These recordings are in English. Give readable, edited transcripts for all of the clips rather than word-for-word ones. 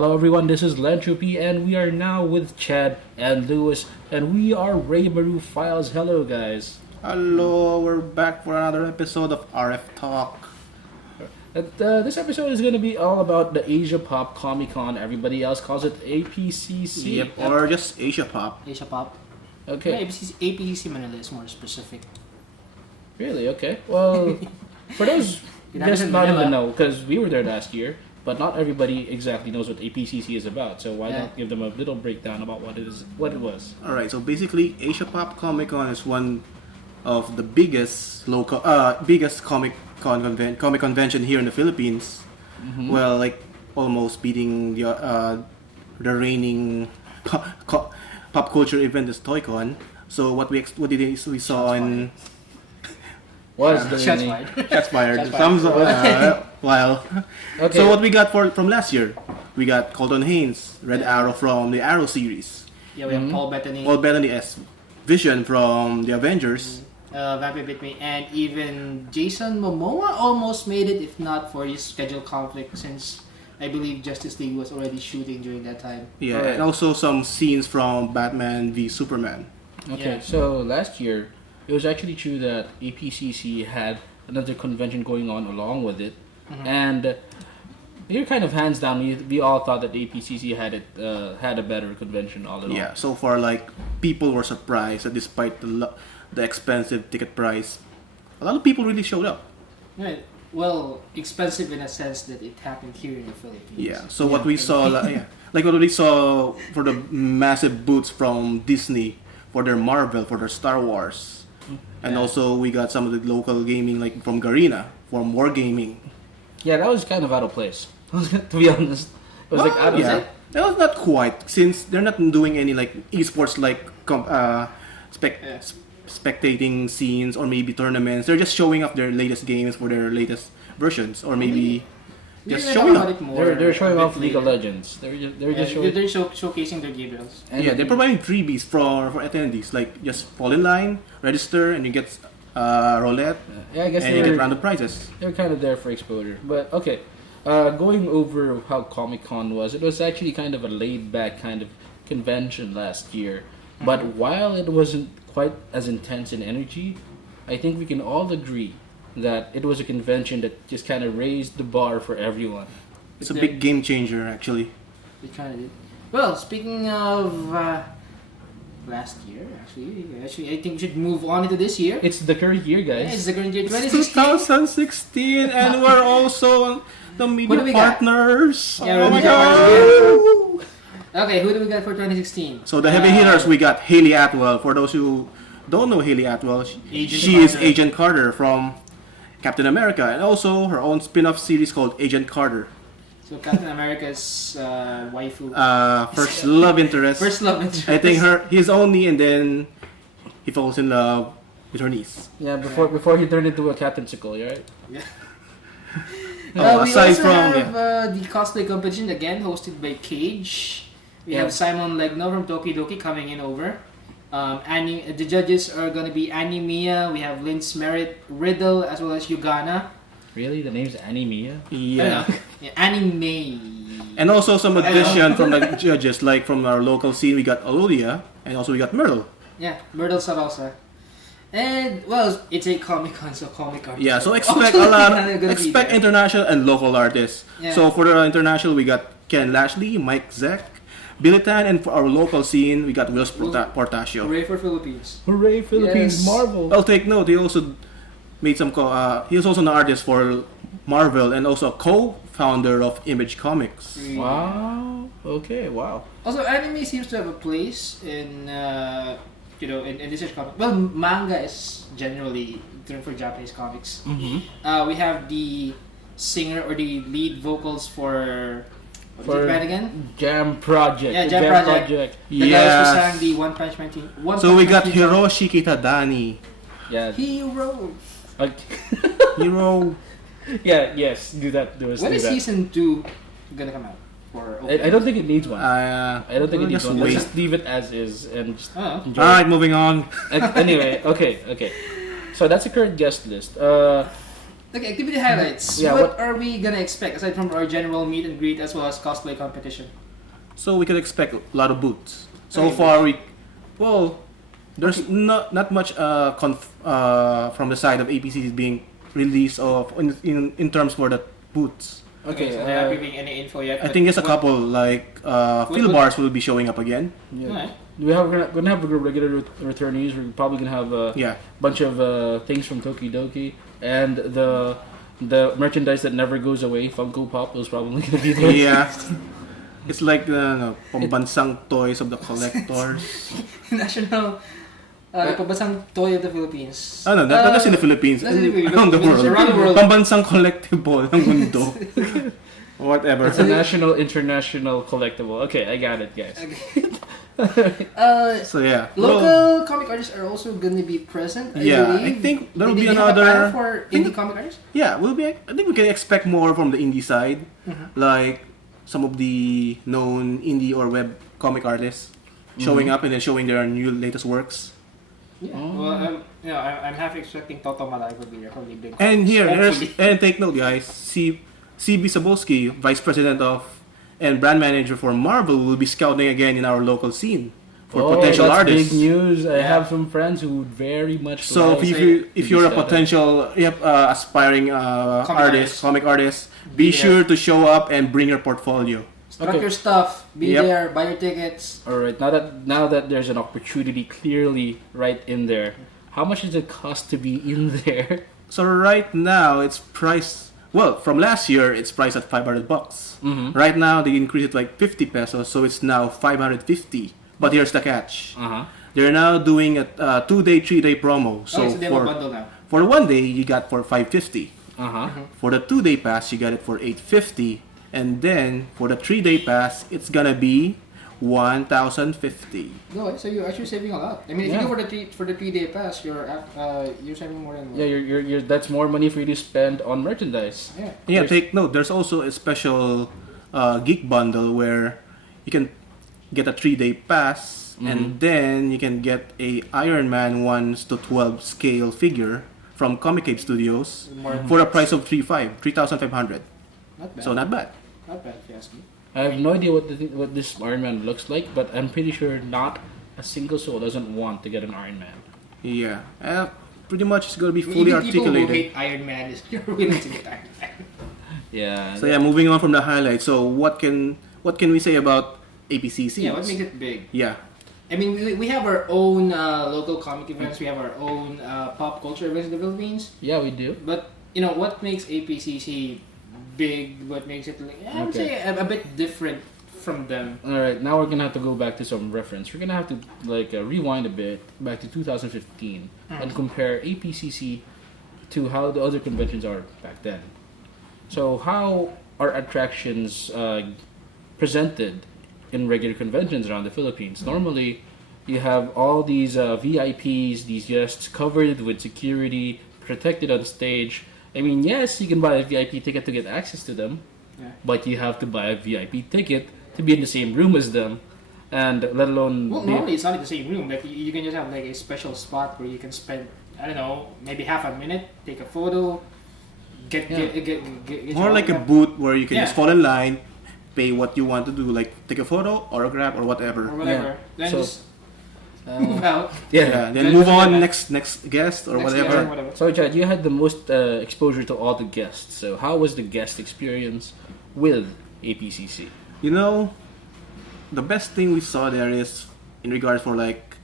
Hello everyone, this is Lentrophy and we are now with Chad and Lewis and we are Reimaru Files. Hello guys. Hello, we're back for another episode of RF Talk. This episode is going to be all about the Asia Pop Comic Con. Everybody else calls it APCC. Yep, or just Asia Pop. Asia Pop. Okay. Yeah, APCC Manila is more specific. Really? Okay. Well, for those just not in the know, because we were there last year, but not everybody exactly knows what APCC is about. So why not give them a little breakdown about what it is, what it was? All right. So basically, Asia Pop Comic Con is one of the biggest comic convention here in the Philippines. Mm-hmm. Well, like almost beating the reigning pop culture event is ToyCon. So what we saw in Shots fired. While okay. So what we got from last year, we got Colton Haynes, Red Arrow from the Arrow series. Yeah, we have Paul Bettany. Paul Bettany as Vision from the Avengers. Vampire Bit Me, and even Jason Momoa almost made it, if not for his schedule conflict, since I believe Justice League was already shooting during that time. Yeah, right. And also some scenes from Batman v Superman. Okay, yeah. So last year, it was actually true that APCC had another convention going on along with it, and they're kind of hands down. We all thought that APCC had a better convention all along. Yeah, so far like people were surprised that despite the expensive ticket price, a lot of people really showed up. Right. Well, expensive in a sense that it happened here in the Philippines. Yeah. So what we saw, like what we saw for the massive booths from Disney for their Marvel, for their Star Wars, and also we got some of the local gaming like from Garena for more gaming. Yeah, that was kind of out of place. To be honest, it was like out of place. That was not quite, since they're not doing any like esports like spectating scenes or maybe tournaments. They're just showing off their latest games for their latest versions, or maybe just showing off. They're showing off League of Legends. They're showcasing their games. And they're providing freebies for attendees, like just fall in line, register, and you get roulette. Yeah, I guess and you get random prizes. They're kind of there for exposure. But okay, going over how Comic Con was, it was actually kind of a laid back kind of convention last year. But while it wasn't quite as intense in energy, I think we can all agree that it was a convention that just kind of raised the bar for everyone. It's a big game changer, actually. It kind of did. Well, speaking of last year, actually, I think we should move on into this year. It's the current year, guys. Yeah, it's the current year, 2016, and we're also the media partners. Yeah, oh my god! Okay, who do we got for 2016? So the heavy hitters, we got Hayley Atwell. For those who don't know Hayley Atwell, she is Agent Carter from Captain America, and also her own spin-off series called Agent Carter. So Captain America's waifu. First love interest. First love interest. I think he's only, and then he falls in love with her niece. Yeah, before he turned into a Captain Sickle, right? Yeah. We also have the cosplay competition again, hosted by Cage. We have Simon Legno from Doki Doki coming in over. The judges are going to be Animia. We have Linz Merritt, Riddle, as well as Yugana. Really? The name's Animia? Yeah. Anime. And also some addition from the judges, like from our local scene, we got Alodia, and also we got Myrtle. Yeah, Myrtle Sarosa. And, well, it's a Comic-Con, so Comic-Con. Yeah, so expect a lot. Expect international and local artists. Yeah. So for the international, we got Ken Lashley, Mike Zeck, Billy Tan, and for our local scene, we got Wills Portacio. Hooray for Philippines. Hooray, Philippines. Yes. Marvel. I'll take note, he also made some, he was also an artist for Marvel and also a co-founder of Image Comics. Wow. Okay, wow. Also, anime seems to have a place in, in this comic. Well, manga is generally term for Japanese comics. Mm-hmm. We have the singer or the lead vocals for again? Jam Project. Yeah, Jam Project. The guys who sang the One Punch Man team. So we got Hiroshi Kitadani. Yeah. Hero. Hero. Yeah. Yes. Do that. When is season 2 gonna come out? I don't think it needs one. I don't think it needs one. Let's just leave it as is and just enjoy. Alright, moving on. Anyway, okay. So that's the current guest list. Okay, activity highlights. Yeah, what are we gonna expect aside from our general meet and greet as well as cosplay competition? So we can expect a lot of booths. So Okay, far, there's not much from the side of APC being released of in terms for the booths. Okay, so they're not giving any info yet. I but think there's a what- couple like field what- bars will be showing up again. Yeah. Alright. We're gonna have regular returnees. We're probably gonna have a Yeah, bunch of things from Tokidoki and the merchandise that never goes away. Funko Pop is probably gonna be there. yeah. It's like the pambansang toys of the collectors. National pabasang toy of the Philippines. Ano, not just in the Philippines, Not in the Philippines, around the but world. around the world. Pambansang collectible ng mundo. Whatever. It's a national, international collectible. Okay, I got it, guys. So yeah. Local comic artists are also gonna be present. I Yeah, believe. I think there will Did be they have a another. panel for indie comic artists. Yeah, I think we can expect more from the indie side, Mm-hmm. like some of the known indie or web comic artists showing up and then showing their new latest works. Yeah. Oh. Well, I'm half expecting Toto Malay will be there from the big. And Hopefully. and take note, guys. CB Sabolsky, vice president of and brand manager for Marvel, will be scouting again in our local scene for potential that's artists. big news. I Yeah. have some friends who would very much So like if you're a to be scouted. potential aspiring artist. comic artist, be Yeah. sure to show up and bring your portfolio. Stock Okay. your stuff. Be Yep. there. Buy your tickets. All right, now that there's an opportunity clearly right in there, how much does it cost to be in there? So right now it's priced from last year it's priced at $500. Mm-hmm. Right now they increased it like 50 pesos, so it's now 550. But here's the catch: Uh huh. they're now doing a 2-day, 3-day promo. So, So so they have a bundle now. for 1 day you got for 550. Uh huh. For the 2-day pass you got it for 850, and then for the 3-day pass it's gonna be 1,050. No, so you're actually saving a lot. I mean, if Yeah. you go for the 3-day pass, you're saving more than Yeah, you're that's more money for you to spend on merchandise. yeah. Yeah, take note. There's also a special geek bundle where you can get a 3-day pass, and then you can get a Iron Man 1:12 scale figure from Comic Cave Studios More for a price of 3,500. not bad. So not bad. Not bad if you ask me. I have no idea what this Iron Man looks like, but I'm pretty sure not a single soul doesn't want to get an Iron Man. Yeah, pretty much it's gonna be I mean, fully even people who articulated. hate Iron Man is you're willing to get Iron Man. Yeah. So yeah, moving on from the highlights. So what can we say about APCC? Yeah, what makes it big? Yeah. I mean, we have our own local comic events. We have our own pop culture events in the Philippines. Yeah, we do. But what makes APCC big? What makes it I would Okay. say a bit different from them. All right, now we're gonna have to go back to some reference. We're gonna have to rewind a bit back to 2015 and compare APCC to how the other conventions are back then. So how are attractions presented in regular conventions around the Philippines? Normally, you have all these VIPs, these guests covered with security, protected on stage. I mean, yes, you can buy a VIP ticket to get access to them, Yeah. but you have to buy a VIP ticket to be in the same room as them, and let alone. Well, normally it's not in the same room. Like you can just have like a special spot where you can spend maybe half a minute, take a photo, get More your like a autograph. booth where you can Yeah. just fall in line, pay what you want to do, like take a photo, autograph, or whatever. or whatever. Yeah. Then So, just move out. Yeah, then Then move just on go next guest or Next whatever. year, whatever. So, Chad, you had the most exposure to all the guests. So, how was the guest experience with APCC? You know, the best thing we saw there is in regards for like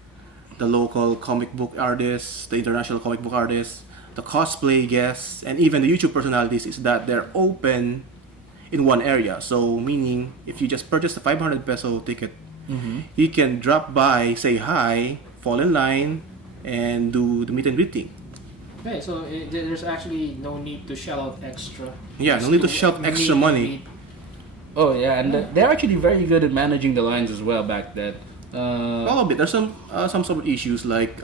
the local comic book artists, the international comic book artists, the cosplay guests, and even the YouTube personalities is that they're open in one area. So meaning if you just purchase the 500 peso ticket, you can drop by, say hi, fall in line, and do the meet and greeting. Okay, so there's actually no need to shell out extra. Yeah, no need to shell out extra meet- money. meet. Oh, yeah, and they're actually very good at managing the lines as well back then. All of it. There's some sort of issues like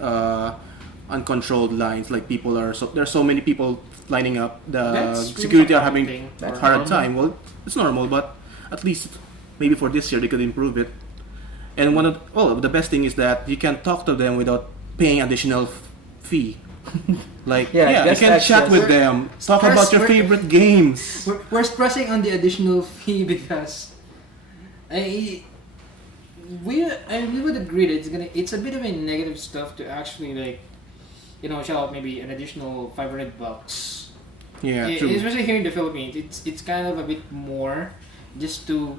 uncontrolled lines. Like people are there's so many people lining up. The That's really security are a having thing. a That's hard normal. time. Well, it's normal, but at least maybe for this year they could improve it. And the best thing is that you can talk to them without paying additional fee Like, Yeah, you guest can chat access. with them, talk Press- about your we're- favorite games. We're stressing on the additional fee because I we would agree that it's a bit of a negative stuff to actually like shell out maybe an additional $500. Yeah, true. Especially here in the Philippines, it's kind of a bit more just to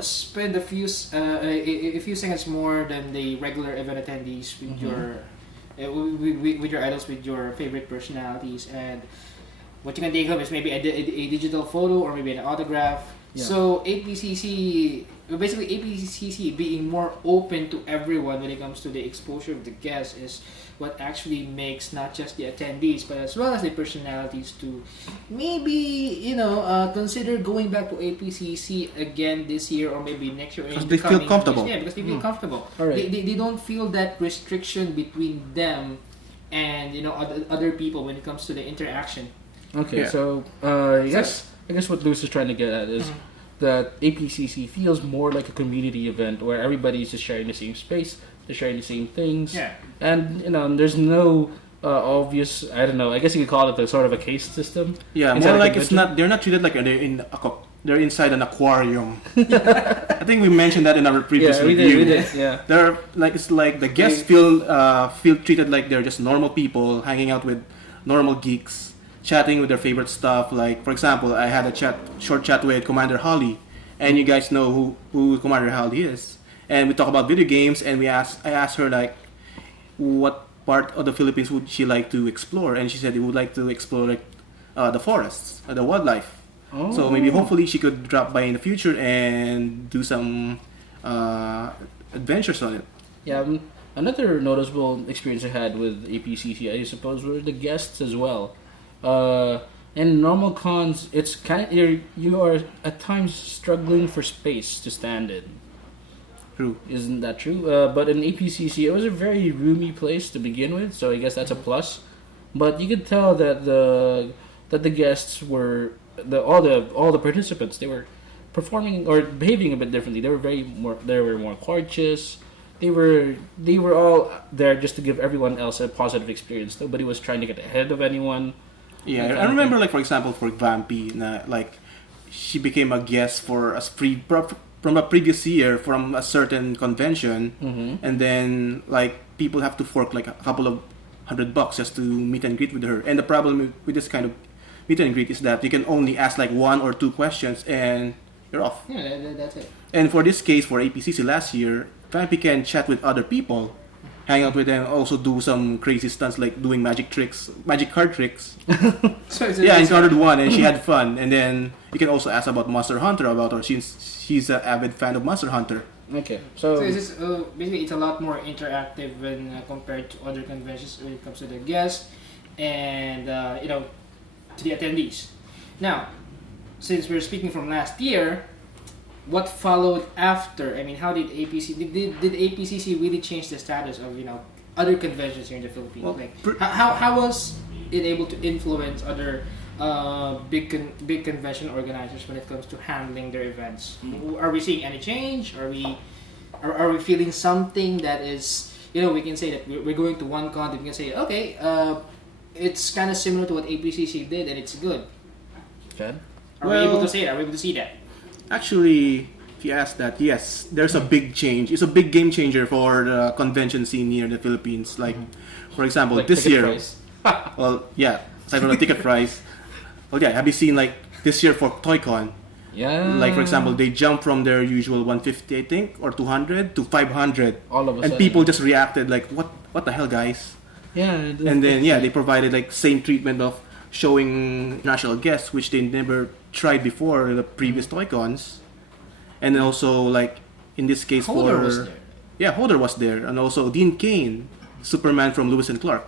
spend a few seconds more than the regular event attendees with your with your idols, with your favorite personalities, and what you can take home is maybe a digital photo or maybe an autograph. Yeah. So APCC being more open to everyone when it comes to the exposure of the guests is what actually makes not just the attendees but as well as the personalities to maybe consider going back to APCC again this year or maybe next year. Because they feel comfortable. Yeah, because they feel comfortable. All right. They don't feel that restriction between them and other people when it comes to the interaction. Okay, Yeah. so I guess what Luce is trying to get at is that APCC feels more like a community event where everybody's just sharing the same space, they're sharing the same things, Yeah. and there's no obvious. I don't know. I guess you could call it a sort of a case system. Yeah, inside more a like it's convention. not. They're not treated like they're inside an aquarium. I think we mentioned that in our previous Yeah, we review. did. Yeah. They're like it's like the guests feel treated like they're just normal people hanging out with normal geeks, chatting with their favorite stuff. Like for example, I had a short chat with Commander Holly, and you guys know who Commander Holly is. And we talk about video games, and I asked her like, what part of the Philippines would she like to explore, and she said she would like to explore like the forests, the wildlife. Oh. So maybe hopefully she could drop by in the future and do some adventures on it. Yeah. Another noticeable experience I had with APCC, I suppose, were the guests as well. In normal cons, it's kind of you are at times struggling for space to stand in. True. Isn't that true? But in APCC, it was a very roomy place to begin with, so I guess that's a plus. But you could tell that the guests were all the participants, they were performing or behaving a bit differently. They were more courteous. They were all there just to give everyone else a positive experience. Nobody was trying to get ahead of anyone. Yeah, That I kind of remember thing. like for example for Vampy, like she became a guest for from a previous year from a certain convention, and then like people have to fork like a couple of $100 just to meet and greet with her. And the problem with this kind of meet and greet is that you can only ask like one or two questions and you're off. Yeah, that's it. And for this case, for APCC last year, Vampy can chat with other people, hang out with them, also do some crazy stunts like doing magic card tricks. So it's Yeah, I encountered one and she had fun. And then you can also ask about Monster Hunter about her since she's an avid fan of Monster Hunter. Okay, So it's just, basically it's a lot more interactive when compared to other conventions when it comes to the guests and to the attendees. Now, since we're speaking from last year, what followed after? I mean, how did did APCC really change the status of other conventions here in the Philippines? Well, Like how was it able to influence other big convention organizers when it comes to handling their events? Are we seeing any change? Are we feeling something that is we can say that we're going to one con, we can say okay, it's kind of similar to what APCC did and it's good. Chad? Are we able to say that? Are we able to see that? Actually, if you ask that, yes, there's a big change. It's a big game changer for the convention scene here in the Philippines. Like, for example, Like this ticket year. price. Well, yeah, aside from the ticket price. Well, yeah, have you seen like this year for ToyCon? Yeah. Like for example, they jumped from their usual 150, I think, or 200 to 500, all of a and sudden. people just reacted like, "What the hell, guys?" Yeah. And then yeah, they provided like same treatment of showing international guests, which they never tried before in the previous ToyCons. And then also like in this case Holder for was there. yeah, Holder was there, and also Dean Cain, Superman from Lewis and Clark.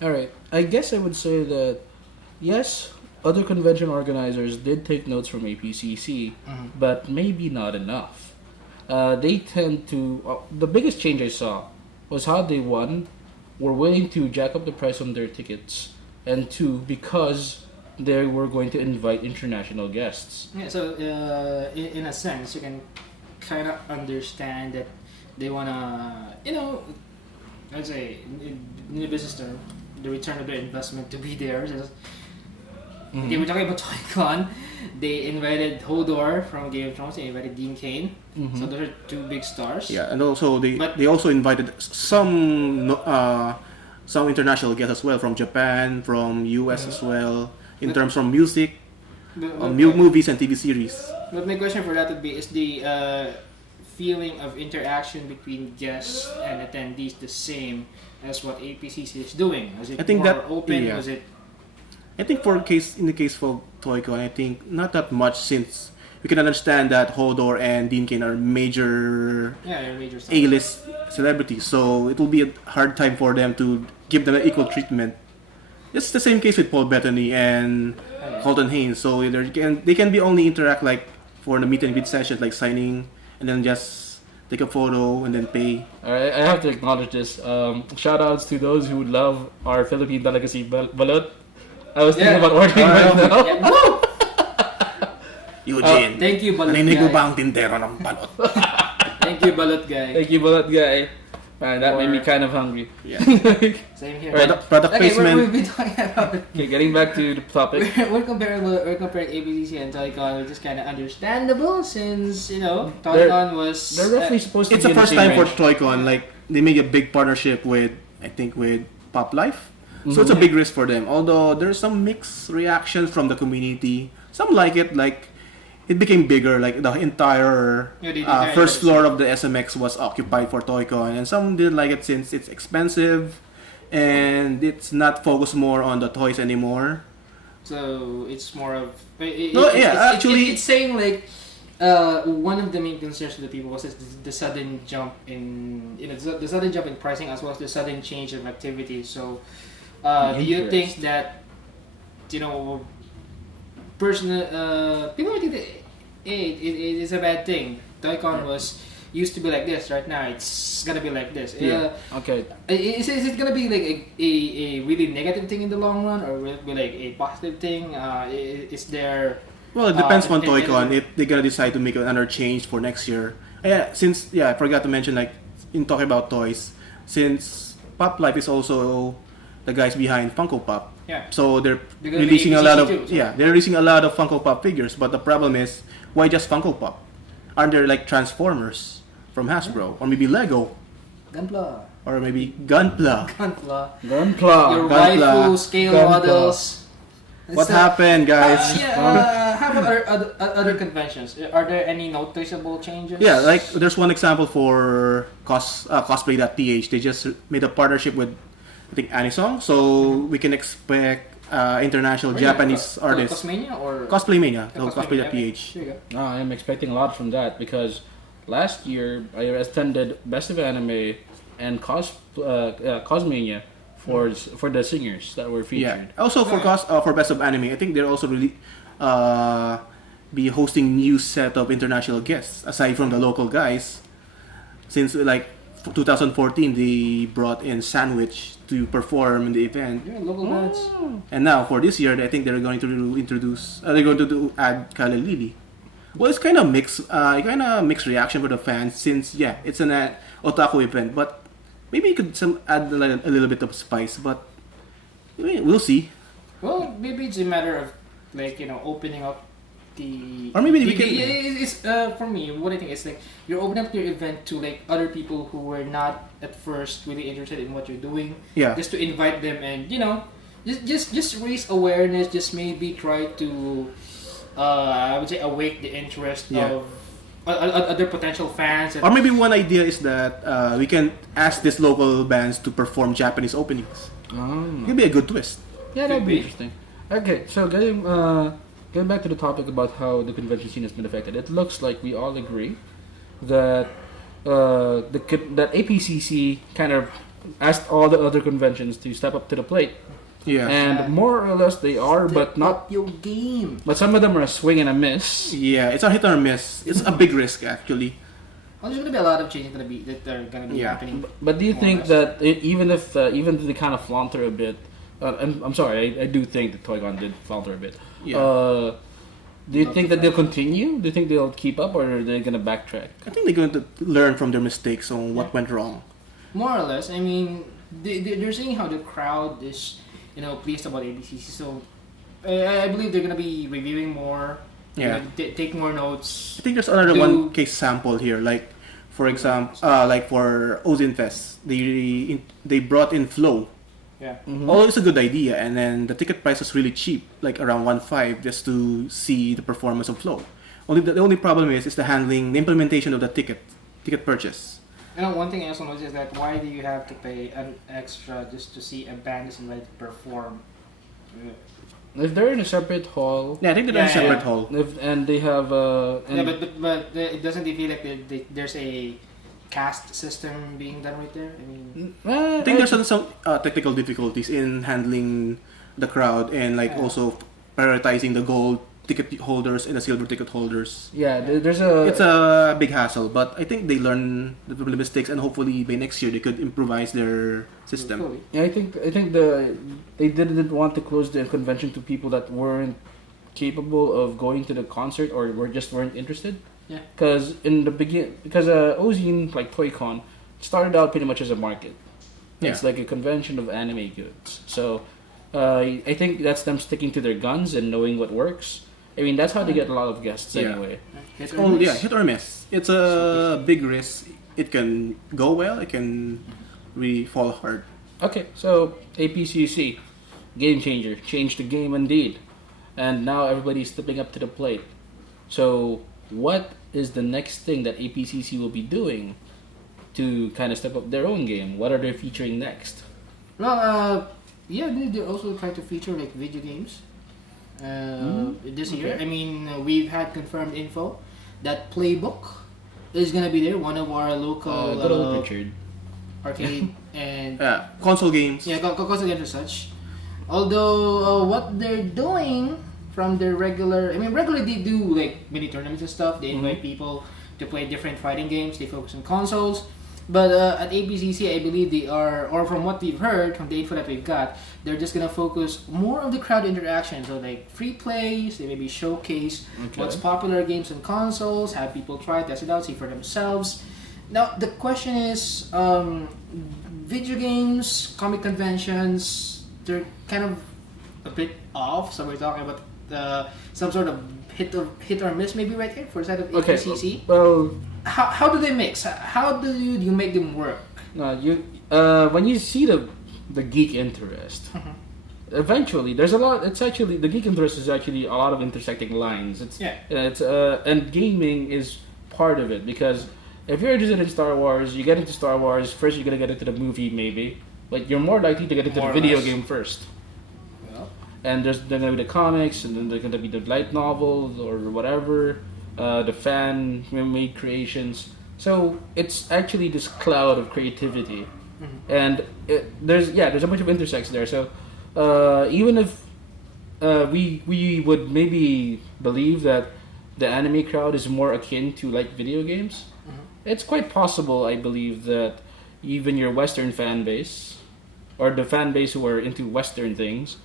All right. I guess I would say that yes, other convention organizers did take notes from APCC, but maybe not enough. They tend to. The biggest change I saw was how they were willing to jack up the price on their tickets, and two, because they were going to invite international guests. Yeah, so in a sense, you can kind of understand that they wanna, let's say, in the business term, the return of their investment to be there. So, they were talking about ToyCon. They invited Hodor from Game of Thrones. They invited Dean Cain. So those are two big stars. Yeah, and also they also invited some international guests as well from Japan, from US as well, in terms from music, movies and TV series. But my question for that would be: is the feeling of interaction between guests and attendees the same as what APCC is doing? Was it more open? Was it? I think in the case for ToyCon, I think not that much, since we can understand that Hodor and Dean Cain are major A-list celebrities, so it will be a hard time for them to give them an equal treatment. It's the same case with Paul Bettany and Colton Haynes, so they can be only interact like for the meet and greet sessions, like signing and then just take a photo and then pay. Alright, I have to acknowledge this. Shout outs to those who love our Philippine delicacy balut. I was thinking about ordering right now. Yeah. Woo! Eugene, thank you, Balut narinig mo guy. ba ang tindero ng balot? Thank you, Balut guy. Thank you, balut guy. Man, that made me kind of hungry. Yeah. Same here. Product placement. We've been talking about. Okay, getting back to the topic. We're comparing ABCC and ToyCon, which is kind of understandable since ToyCon was. They're roughly supposed to It's be the in first the same time for range. ToyCon, like they make a big partnership with Pop Life. So it's a big risk for them. Although there's some mixed reactions from the community. Some like it, like it became bigger, like the entire first floor of the SMX was occupied for ToyCon, and some didn't like it since it's expensive and it's not focused more on the toys anymore. So it's more of actually it's saying like one of the main concerns of the people was the sudden jump in the sudden jump in pricing, as well as the sudden change of activity. So do you think that people might think that it is a bad thing? ToyCon used to be like this. Right now, it's gonna be like this. Okay. Is it gonna be like a really negative thing in the long run, or will it be like a positive thing? Is there? Well, it depends on ToyCon if they're gonna decide to make another change for next year. I forgot to mention, like in talking about toys, since Pop Life is also the guys behind Funko Pop. Yeah. So they're releasing a lot of they're releasing a lot of Funko Pop figures, but the problem is, why just Funko Pop? Aren't there like Transformers from Hasbro, or maybe Lego, Gunpla, or maybe Gunpla? Your waifu scale models. What happened, guys? How about other conventions? Are there any noticeable changes? Yeah, like there's one example for cosplay.ph. They just made a partnership with, I think, Anisong, so we can expect international Japanese artists. Cosmania or Cosplay Mania, no, cosplay.ph. I am expecting a lot from that because last year I attended Best of Anime and Cosmania for the singers that were featured. Yeah. Also for Best of Anime, I think they're also really be hosting new set of international guests aside from the local guys. Since like 2014, they brought in Sandwich to perform in the event. Yeah, local bands. And now for this year, I think they're going to introduce. They're going to add Kala Lily. Well, it's kind of mixed reaction for the fans since it's an otaku event, but maybe you could add a little bit of spice. But we'll see. Well, maybe it's a matter of opening up the. Or maybe we can. It's for me. What I think is like you're opening up your event to like other people who were not at first really interested in what you're doing. Yeah. Just to invite them and just raise awareness. Just maybe try to. I would say awake the interest of other potential fans. Or maybe one idea is that we can ask these local bands to perform Japanese openings. It could be a good twist. Yeah, that'd be interesting. Okay, so getting back to the topic about how the convention scene has been affected, it looks like we all agree that that APCC kind of asked all the other conventions to step up to the plate. Yeah. And more or less they are, but not your game. But some of them are a swing and a miss. Yeah, it's a hit or miss. It's a big risk actually. Well, there's gonna be a lot of changes that are gonna be happening. But do you think that even if they kind of falter a bit, I'm sorry, I do think that ToyCon did falter a bit. Yeah. Do you think that they'll continue? Do you think they'll keep up, or are they gonna backtrack? I think they're going to learn from their mistakes on what went wrong. More or less. I mean, they're saying how the crowd is, pleased about ABCC. So I believe they're gonna be reviewing more. Yeah. Take more notes. I think there's another one case sample here. Like, for example, like for Ozin Fest, they brought in Flow. Yeah. Mhm. Although it's a good idea, and then the ticket price was really cheap, like around 1.5, just to see the performance of Flow. The only problem is the handling, the implementation of the ticket purchase. One thing I also noticed is that why do you have to pay an extra just to see a band is ready to perform? If they're in a separate hall, Yeah, I think they're in a separate hall. and they have But it doesn't feel like there's a cast system being done right there. I mean, I think there's some technical difficulties in handling the crowd and also prioritizing the gold ticket holders and the silver ticket holders. yeah, there's It's a big hassle, but I think they learn the mistakes, and hopefully by next year they could improvise their system. fully. Yeah, I think they didn't want to close the convention to people that weren't capable of going to the concert or weren't interested. Yeah. Because in the Ozine, like ToyCon, started out pretty much as a market. It's like a convention of anime goods. So I think that's them sticking to their guns and knowing what works. I mean, that's how they get a lot of guests anyway. Hit or miss. Hit or miss. It's a big risk. It can go well. It can really fall hard. Okay, so APCC, game changer, changed the game indeed, and now everybody's stepping up to the plate. So, what is the next thing that APCC will be doing to kind of step up their own game? What are they featuring next? Well, they're also trying to feature like video games this year. I mean, we've had confirmed info that Playbook is gonna be there. One of our local Good old Richard. arcade and Console games. console games and such. Although what they're doing from their regularly they do like mini tournaments and stuff. They invite people to play different fighting games. They focus on consoles. But at APCC, I believe they are, or from what we've heard, from the info that we've got, they're just gonna focus more of the crowd interaction. So like free plays, they maybe showcase what's popular games on consoles, have people try, test it out, see for themselves. Now the question is, video games, comic conventions, they're kind of a bit off. So we're talking about some sort of hit or miss maybe right here for the side of APCC. Okay. Well, how do they mix? How do you make them work? When you see the geek interest, eventually there's a lot. It's actually the geek interest is actually a lot of intersecting lines. And gaming is part of it, because if you're interested in Star Wars, you get into Star Wars first. You're gonna get into the movie maybe, but you're more likely to get into the video game first. And there's gonna be the comics, and then there's gonna be the light novels or whatever, the fan-made creations. So it's actually this cloud of creativity, and there's a bunch of intersects there. So even if we would maybe believe that the anime crowd is more akin to like video games, it's quite possible, I believe, that even your Western fan base, or the fan base who are into Western things,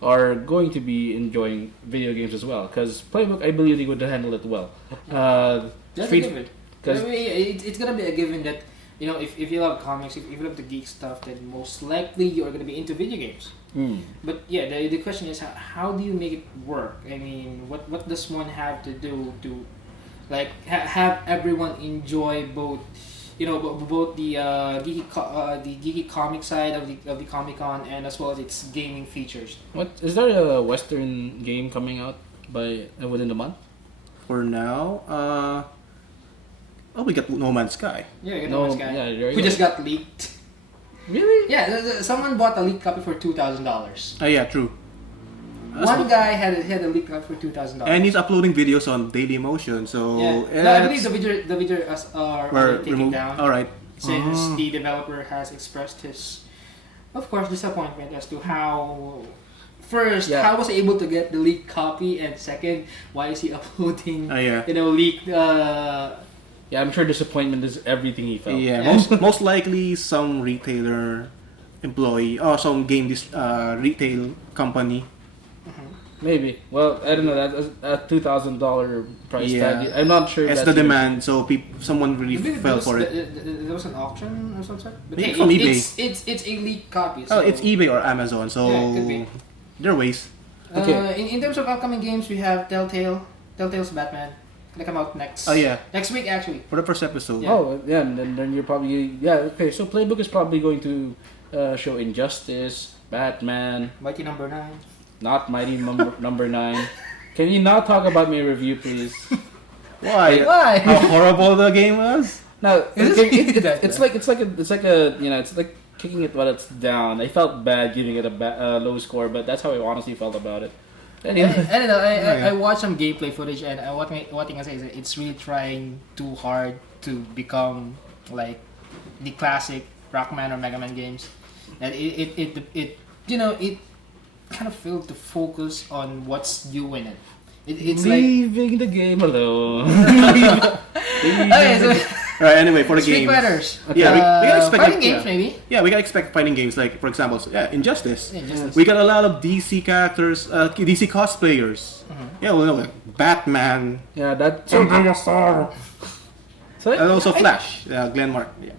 are going to be enjoying video games as well. Because Playbook, I believe they would handle it well. That's a given. It's gonna be a given that if you love comics, if you love the geek stuff, then most likely you're gonna be into video games. But the question is how do you make it work? I mean, what does one have to do to like have everyone enjoy both? Both the geeky comic side of the Comic-Con and as well as its gaming features. What is there a Western game coming out within the month? For now, we got No Man's Sky. Yeah, we got No Man's Sky. Yeah, there you We go. just got leaked. Really? Yeah, someone bought a leaked copy for $2,000. Yeah, true. One guy had a leaked copy for $2,000. And he's uploading videos on Dailymotion, so no, I believe the video are already taken removed. down. All right. Since the developer has expressed his, of course, disappointment as to how. First, how was he able to get the leaked copy, and second, why is he uploading? Leaked. Yeah, I'm sure disappointment is everything he felt. Yeah, most likely some retailer employee or some game retail company Maybe. Well, I don't know. That's a $2,000 price Yeah. tag. I'm not sure. It's that's the even- demand, so someone really fell for it. There was an auction or some sort. But Maybe hey, from eBay. It's a leaked copy. Oh, So, it's eBay or Amazon, so Yeah, it could be. there are ways. Okay. In terms of upcoming games, we have Telltale's Batman. Gonna come out next. Oh, yeah. Next week actually. For the first episode. Yeah. Oh, yeah. And then you're probably Okay, so Playbook is probably going to show Injustice, Batman, Mighty Number 9. not Mighty Number 9. Can you not talk about my review, please? Why? Why? How horrible the game was? No, Is it- it's like it's like kicking it while it's down. I felt bad giving it a low score, but that's how I honestly felt about it. Anyway, I don't know. Yeah. I watched some gameplay footage, and what thing I say is that it's really trying too hard to become like the classic Rockman or Mega Man games. And it kind of failed to focus on what's new in it. It's like leaving the game alone. okay, so Right, anyway, for the Street games. Fighters. Yeah, we gotta expect fighting like, games yeah. maybe. Yeah, we gotta expect fighting games like, for example, Injustice. Yeah, Injustice. We got a lot of DC characters, DC cosplayers. Yeah, well, like Batman, Yeah, that's so and also Flash, Glenn Mark. Yeah.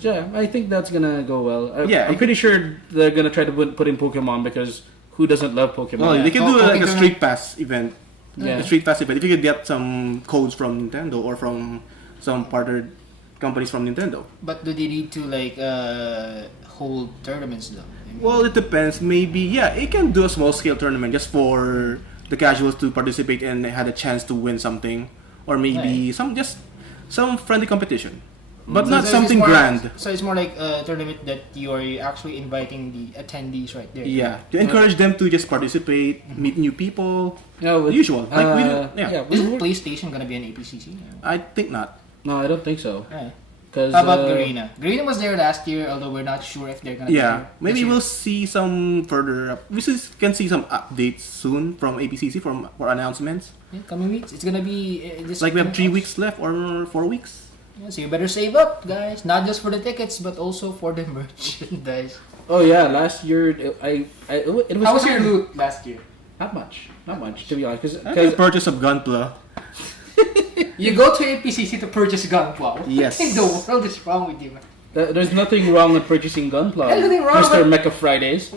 yeah, I think that's gonna go well. Yeah, I'm pretty sure they're gonna try to put in Pokemon because who doesn't love Pokemon? Well, they can do like a Pokemon. Street Pass event. Yeah. A Street Pass event. If you could get some codes from Nintendo or from some partnered companies from Nintendo. But do they need to like hold tournaments though? I mean, Well, it depends. Maybe, yeah, it can do a small scale tournament just for the casuals to participate and had a chance to win something, or maybe some friendly competition, but not so something it's more, grand. So it's more like a tournament that you are actually inviting the attendees right there. Yeah, to encourage them to just participate, meet new people. No, The usual. Like we do. Yeah. Isn't PlayStation gonna be an APCC? I think not. No, I don't think so. Right. Because How about Garena? Garena was there last year, although we're not sure if they're gonna be Yeah, there maybe this year. we'll see some further. Can see some updates soon from APCC for announcements. Yeah, coming weeks. It's gonna be this. Like we have 3 coming weeks left or 4 weeks. Yeah, so you better save up, guys. Not just for the tickets, but also for the merchandise. Oh yeah, last year it was. How was your loot last year? Not much to be honest. The Because purchase of Gunpla. You go to APCC to purchase Gunpla. What Yes. in the world is wrong with you, man? there's nothing wrong with purchasing Gunpla, Everything wrong, Mr. but- Mecha Fridays.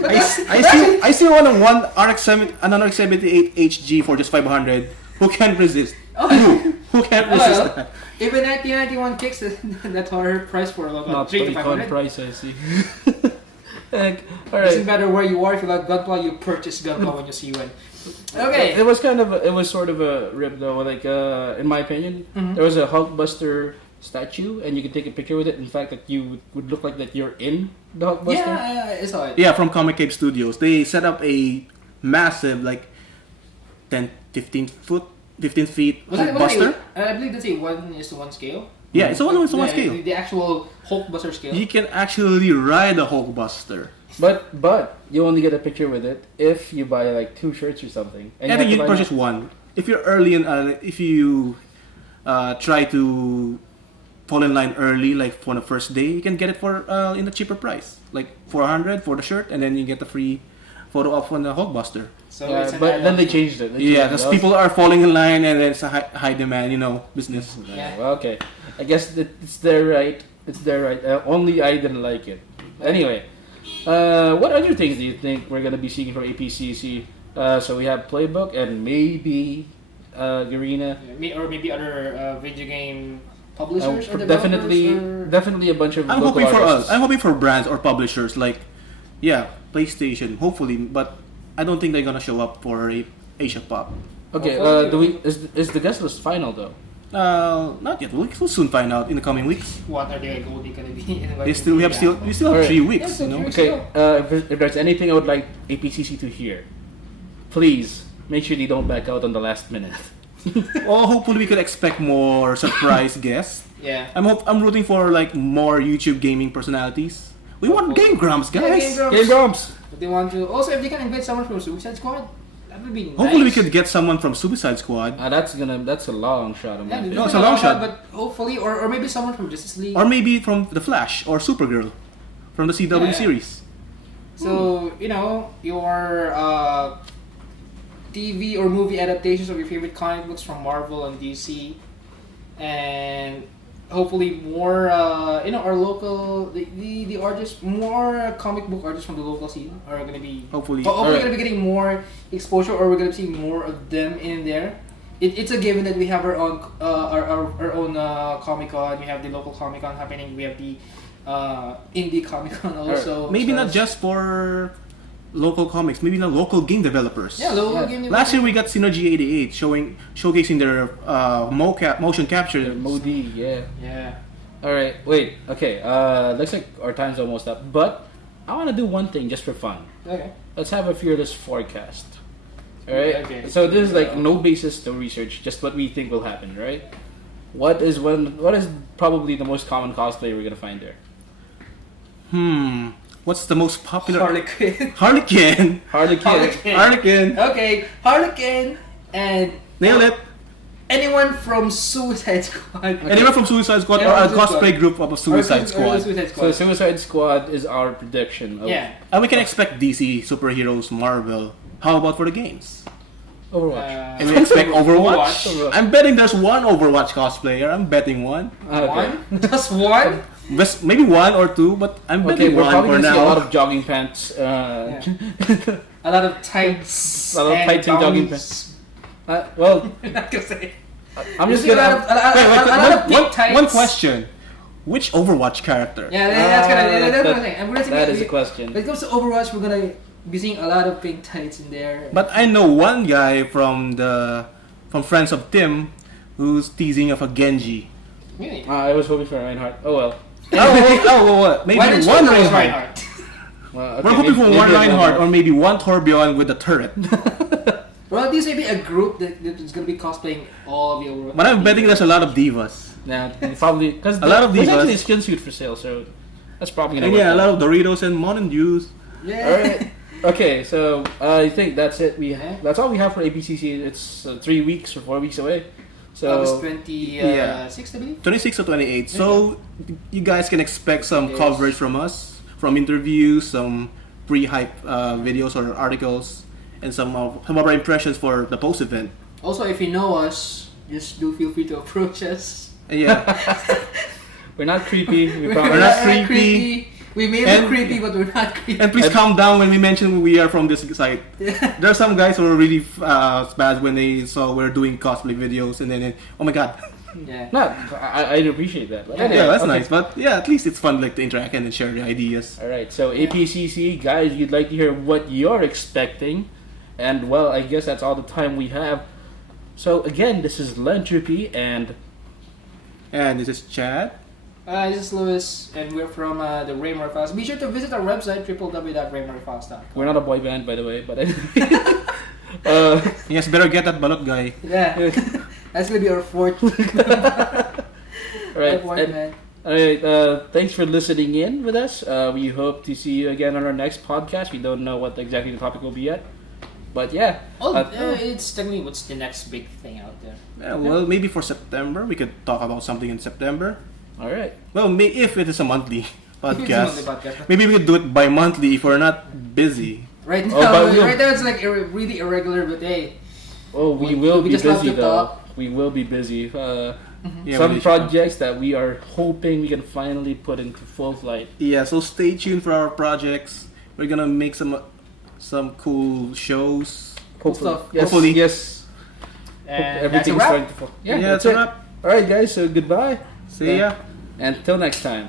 I still want an RX 78 HG for just 500. Who can't resist? Who can't resist Well, that? even 1991 kicks, that's our price for about Not 3 to Polycon 500. price, I see. Heck, all Doesn't right. matter where you are. If you like Gunpla, you purchase Gunpla when you see one. Okay. It was sort of a rip though. Like in my opinion, there was a Hulkbuster statue, and you could take a picture with it. In fact, that you would look like that you're in the Hulkbuster. Yeah, I saw it. Yeah, from Comic Cave Studios. They set up a massive, like, 15 feet Was it Hulkbuster. I believe that's a 1:1 scale. Yeah, it's a 1:1 Yeah, scale. The actual Hulkbuster scale. You can actually ride a Hulkbuster. But you only get a picture with it if you buy like 2 shirts or something. And I think have you to buy purchase one. If you're early in, if you try to fall in line early, like for the first day, you can get it for in a cheaper price, like 400 for the shirt, and then you get the free photo op on the Hulkbuster. So Yeah, it's an but then they add-on. changed it. Yeah, because people are falling in line, and then it's a high demand, business. Yeah. Well, okay. I guess it's their right. It's their right. Only I didn't like it. Anyway, what other things do you think we're gonna be seeing from APCC? So we have Playbook and maybe Garena. Or maybe other video game publishers or Definitely, developers, or... definitely a bunch of. I'm local hoping for artists. us. I'm hoping for brands or publishers like, PlayStation. Hopefully, but I don't think they're gonna show up for Asia Pop. Okay. Is the guest list final though? Not yet. We'll soon find out in the coming weeks. What are they only gonna be? We still have Alright. 3 weeks. Yeah, You know. so Okay. If there's anything I would like APCC to hear, please make sure they don't back out on the last minute. Well, hopefully we could expect more surprise guests. Yeah. I'm rooting for like more YouTube gaming personalities. We want Game Grumps, Yeah, guys. Game Grumps. Game Grumps. But they want to. Also, if they can invite someone from Suicide Squad, that would be nice. Hopefully we could get someone from Suicide Squad, That's a long shot. Yeah, No, it's a long shot. But hopefully, or maybe someone from Justice League. or maybe from The Flash or Supergirl from the CW Yeah. series. So your TV or movie adaptations of your favorite comic books from Marvel and DC, and hopefully more our local the artists, more comic book artists from the local scene are gonna be Hopefully. gonna be getting more exposure, or we're gonna see more of them in there. It's a given that we have our own Comic Con. We have the local Comic Con happening. We have the indie Comic Con also. Maybe not just for local comics, maybe not local game developers. Yeah, local game developers. Last year we got Synergy 88 showcasing their motion capture. Modi, yeah. Yeah. Alright, wait, okay, looks like our time's almost up, but I want to do one thing just for fun. Okay. Let's have a fearless forecast. Alright? Okay. So this is like no basis, no research, just what we think will happen, right? What is probably the most common cosplay we're gonna find there? What's the most popular? Harlequin. Harlequin. Okay, Harlequin and Nail it. anyone from Suicide Squad. Anyone from Suicide Squad or a Anyone from cosplay group of a Suicide Squad. So Suicide Squad is our prediction. Of Yeah. And we can expect DC superheroes, Marvel. How about for the games? Overwatch. And we expect Overwatch. Overwatch. I'm betting there's one Overwatch cosplayer. I'm betting one. One? Just one? Maybe one or two, but I'm Okay, betting we're one probably for gonna see a lot now. of jogging pants. A lot of tights. A lot of tights and jogging pants. Well, I'm not gonna say. I'm just You see gonna. a lot of big tights. One question. Which Overwatch character? Yeah, that's what I'm saying. I'm gonna say That is a question. When it comes to Overwatch, we're gonna be seeing a lot of pink tights in there. But I know one guy from Friends of Tim who's teasing of a Genji. Really? I was hoping for Reinhardt. Oh well. What? Maybe Why didn't one you choose Reinhardt. Well, okay, We're hoping for maybe one a Reinhardt or maybe one Torbjorn with a turret. Well, this may be a group that is gonna be cosplaying all of the Overwatch. But I'm betting there's a lot of divas. Nah, probably because A lot of there's divas. actually a skin suit for sale, so that's probably gonna And work yeah, a out. lot of Doritos and Mountain Dews. Yeah. Alright. Okay, so I think that's it. Yeah. That's all we have for APCC. It's 3 weeks or 4 weeks away. So August 26th, I believe. 26 or 28. So you guys can expect some Yes. coverage from us, from interviews, some pre-hype videos or articles, and some of our impressions for the post event. Also, if you know us, just do feel free to approach us. And yeah, we're not creepy. We We're promise. not creepy. We may And- look creepy, but we're not creepy. and please calm down when we mention we are from this site. There are some guys who are really bad when they saw we're doing cosplay videos, and then oh my god, Yeah. No, I'd appreciate that. But Yeah, anyway, that's okay. nice. But yeah, at least it's fun like to interact and share the ideas. All right, so APCC guys, you'd like to hear what you're expecting, and well, I guess that's all the time we have. So again, this is Lentrophy, and And this is Chad. This is Louis, and we're from the Reimaru Files. Be sure to visit our website, www.reimarufiles.com. we're not a boy band, by the way. But Yes, better get that balot guy. Yeah. That's gonna be our fourth. all right, Our fourth, man. all right. Thanks for listening in with us. We hope to see you again on our next podcast. We don't know what exactly the topic will be yet, but yeah. It's technically what's the next big thing out there. Yeah, well, maybe for September we could talk about something in September. All right. Well, if it is a monthly It's a podcast, monthly podcast. maybe we could do it bi-monthly if we're not busy. Right Oh, now, but we'll- right now it's like really irregular, but hey, Oh, we will be just love busy to though. talk. We will be busy. Yeah, Some we should- projects that we are hoping we can finally put into full flight. Yeah, so stay tuned for our projects. We're gonna make some cool shows. Hopefully. stuff. Yes. Hopefully. Yes. and Everything's that's a starting wrap. to fall. Yeah, that's that's a it. wrap. All right, guys. So goodbye. See ya. Until next time.